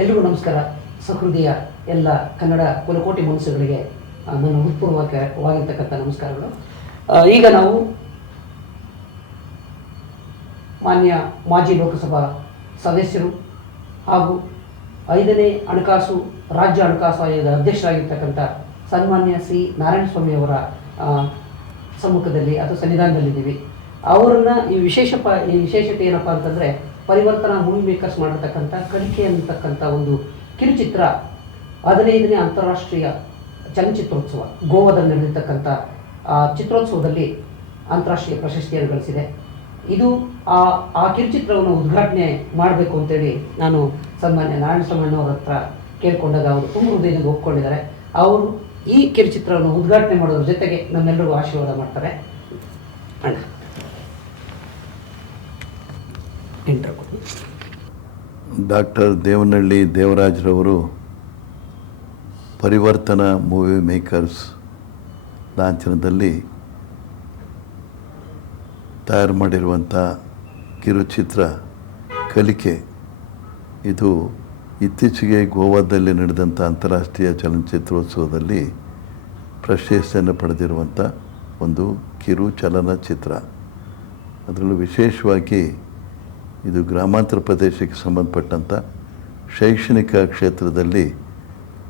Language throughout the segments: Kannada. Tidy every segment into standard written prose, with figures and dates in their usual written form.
ಎಲ್ರಿಗೂ ನಮಸ್ಕಾರ. ಸಹೃದಯ ಎಲ್ಲ ಕನ್ನಡ ಕುಲಕೋಟಿ ಮನಸ್ಸುಗಳಿಗೆ ನನ್ನ ಹೃತ್ಪೂರ್ವಕವಾಗಿರ್ತಕ್ಕಂಥ ನಮಸ್ಕಾರಗಳು. ಈಗ ನಾವು ಮಾನ್ಯ ಮಾಜಿ ಲೋಕಸಭಾ ಸದಸ್ಯರು ಹಾಗೂ 5ನೇ ರಾಜ್ಯ ಹಣಕಾಸು ಆಯೋಗದ ಅಧ್ಯಕ್ಷರಾಗಿರ್ತಕ್ಕಂಥ ಸನ್ಮಾನ್ಯ ಶ್ರೀ ನಾರಾಯಣಸ್ವಾಮಿ ಅವರ ಸಮ್ಮುಖದಲ್ಲಿ ಅಥವಾ ಸನ್ನಿಧಾನದಲ್ಲಿದ್ದೀವಿ. ಅವರನ್ನು ಈ ವಿಶೇಷತೆ ಏನಪ್ಪ ಅಂತಂದರೆ, ಪರಿವರ್ತನಾ ಮೂವಿ ಮೇಕರ್ಸ್ ಮಾಡಿರ್ತಕ್ಕಂಥ ಕಲಿಕೆ ಅಂತಕ್ಕಂಥ ಒಂದು ಕಿರುಚಿತ್ರ 15ನೇ ಅಂತಾರಾಷ್ಟ್ರೀಯ ಚಲನಚಿತ್ರೋತ್ಸವ ಗೋವಾದಲ್ಲಿ ನಡೆದಿರ್ತಕ್ಕಂಥ ಚಿತ್ರೋತ್ಸವದಲ್ಲಿ ಅಂತಾರಾಷ್ಟ್ರೀಯ ಪ್ರಶಸ್ತಿಯನ್ನು ಗಳಿಸಿದೆ. ಇದು ಆ ಕಿರುಚಿತ್ರವನ್ನು ಉದ್ಘಾಟನೆ ಮಾಡಬೇಕು ಅಂತೇಳಿ ನಾನು ಸನ್ಮಾನ್ಯ ನಾರಾಯಣಸ್ವಾಮಣ್ಣವ್ರ ಹತ್ರ ಕೇಳಿಕೊಂಡಾಗ ಅವರು ತುಂಬ ಹೃದಯದಿಂದ ಒಪ್ಕೊಂಡಿದ್ದಾರೆ. ಅವರು ಈ ಕಿರುಚಿತ್ರವನ್ನು ಉದ್ಘಾಟನೆ ಮಾಡೋದ್ರ ಜೊತೆಗೆ ನಮ್ಮೆಲ್ಲರಿಗೂ ಆಶೀರ್ವಾದ ಮಾಡ್ತಾರೆ. ಅಣ್ಣ ಡಾಕ್ಟರ್ ದೇವನಹಳ್ಳಿ ದೇವರಾಜ್ರವರು ಪರಿವರ್ತನಾ ಮೂವಿ ಮೇಕರ್ಸ್ ಲಾಂಛನದಲ್ಲಿ ತಯಾರು ಮಾಡಿರುವಂಥ ಕಿರುಚಿತ್ರ ಕಲಿಕೆ, ಇದು ಇತ್ತೀಚೆಗೆ ಗೋವಾದಲ್ಲಿ ನಡೆದಂಥ ಅಂತಾರಾಷ್ಟ್ರೀಯ ಚಲನಚಿತ್ರೋತ್ಸವದಲ್ಲಿ ಪ್ರಶಸ್ತಿಯನ್ನು ಪಡೆದಿರುವಂಥ ಒಂದು ಕಿರು ಚಲನಚಿತ್ರ. ಅದರಲ್ಲೂ ವಿಶೇಷವಾಗಿ ಇದು ಗ್ರಾಮಾಂತರ ಪ್ರದೇಶಕ್ಕೆ ಸಂಬಂಧಪಟ್ಟಂಥ ಶೈಕ್ಷಣಿಕ ಕ್ಷೇತ್ರದಲ್ಲಿ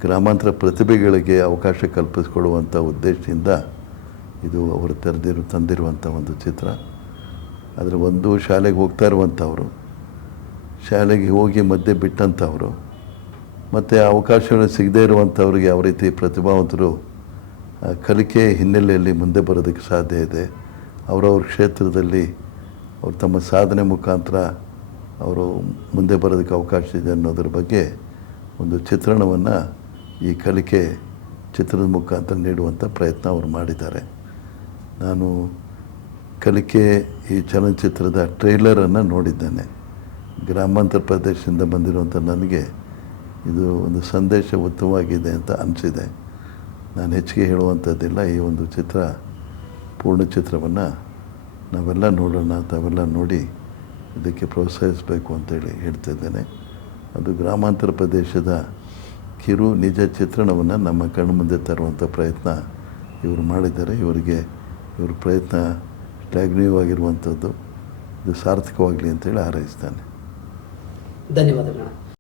ಗ್ರಾಮಾಂತರ ಪ್ರತಿಭೆಗಳಿಗೆ ಅವಕಾಶ ಕಲ್ಪಿಸಿಕೊಡುವಂಥ ಉದ್ದೇಶದಿಂದ ಇದು ಅವರು ತಂದಿರುವಂಥ ಒಂದು ಚಿತ್ರ. ಅದರ ಒಂದು ಶಾಲೆಗೆ ಹೋಗ್ತಾ ಇರುವಂಥವರು, ಶಾಲೆಗೆ ಹೋಗಿ ಮಧ್ಯೆ ಬಿಟ್ಟಂಥವರು, ಮತ್ತು ಅವಕಾಶಗಳು ಸಿಗದೇ ಇರುವಂಥವ್ರಿಗೆ ಯಾವ ರೀತಿ ಪ್ರತಿಭಾವಂತರು ಕಲಿಕೆ ಹಿನ್ನೆಲೆಯಲ್ಲಿ ಮುಂದೆ ಬರೋದಕ್ಕೆ ಸಾಧ್ಯ ಇದೆ, ಅವರವ್ರ ಕ್ಷೇತ್ರದಲ್ಲಿ ಅವರು ತಮ್ಮ ಸಾಧನೆ ಮುಖಾಂತರ ಅವರು ಮುಂದೆ ಬರೋದಕ್ಕೆ ಅವಕಾಶ ಇದೆ ಅನ್ನೋದ್ರ ಬಗ್ಗೆ ಒಂದು ಚಿತ್ರಣವನ್ನು ಈ ಕಲಿಕೆ ಚಿತ್ರದ ಮುಖಾಂತರ ನೀಡುವಂಥ ಪ್ರಯತ್ನ ಅವರು ಮಾಡಿದ್ದಾರೆ. ನಾನು ಕಲಿಕೆ ಈ ಚಲನಚಿತ್ರದ ಟ್ರೈಲರನ್ನು ನೋಡಿದ್ದೇನೆ. ಗ್ರಾಮಾಂತರ ಪ್ರದೇಶದಿಂದ ಬಂದಿರುವಂಥ ನನಗೆ ಇದು ಒಂದು ಸಂದೇಶ ಉತ್ತಮವಾಗಿದೆ ಅಂತ ಅನಿಸಿದೆ. ನಾನು ಹೆಚ್ಚಿಗೆ ಹೇಳುವಂಥದ್ದಿಲ್ಲ. ಈ ಒಂದು ಪೂರ್ಣ ಚಿತ್ರವನ್ನು ನಾವೆಲ್ಲ ನೋಡೋಣ, ತಾವೆಲ್ಲ ನೋಡಿ ಇದಕ್ಕೆ ಪ್ರೋತ್ಸಾಹಿಸಬೇಕು ಅಂತೇಳಿ ಹೇಳ್ತಿದ್ದೇನೆ. ಅದು ಗ್ರಾಮಾಂತರ ಪ್ರದೇಶದ ಕಿರು ನಿಜ ಚಿತ್ರಣವನ್ನು ನಮ್ಮ ಕಣ್ಣು ಮುಂದೆ ತರುವಂಥ ಪ್ರಯತ್ನ ಇವರು ಮಾಡಿದ್ದಾರೆ. ಇವ್ರ ಪ್ರಯತ್ನ ಶ್ಲಾಘನೀಯವಾಗಿರುವಂಥದ್ದು. ಇದು ಸಾರ್ಥಕವಾಗಲಿ ಅಂತೇಳಿ ಹಾರೈಸ್ತಾನೆ. ಧನ್ಯವಾದಗಳು.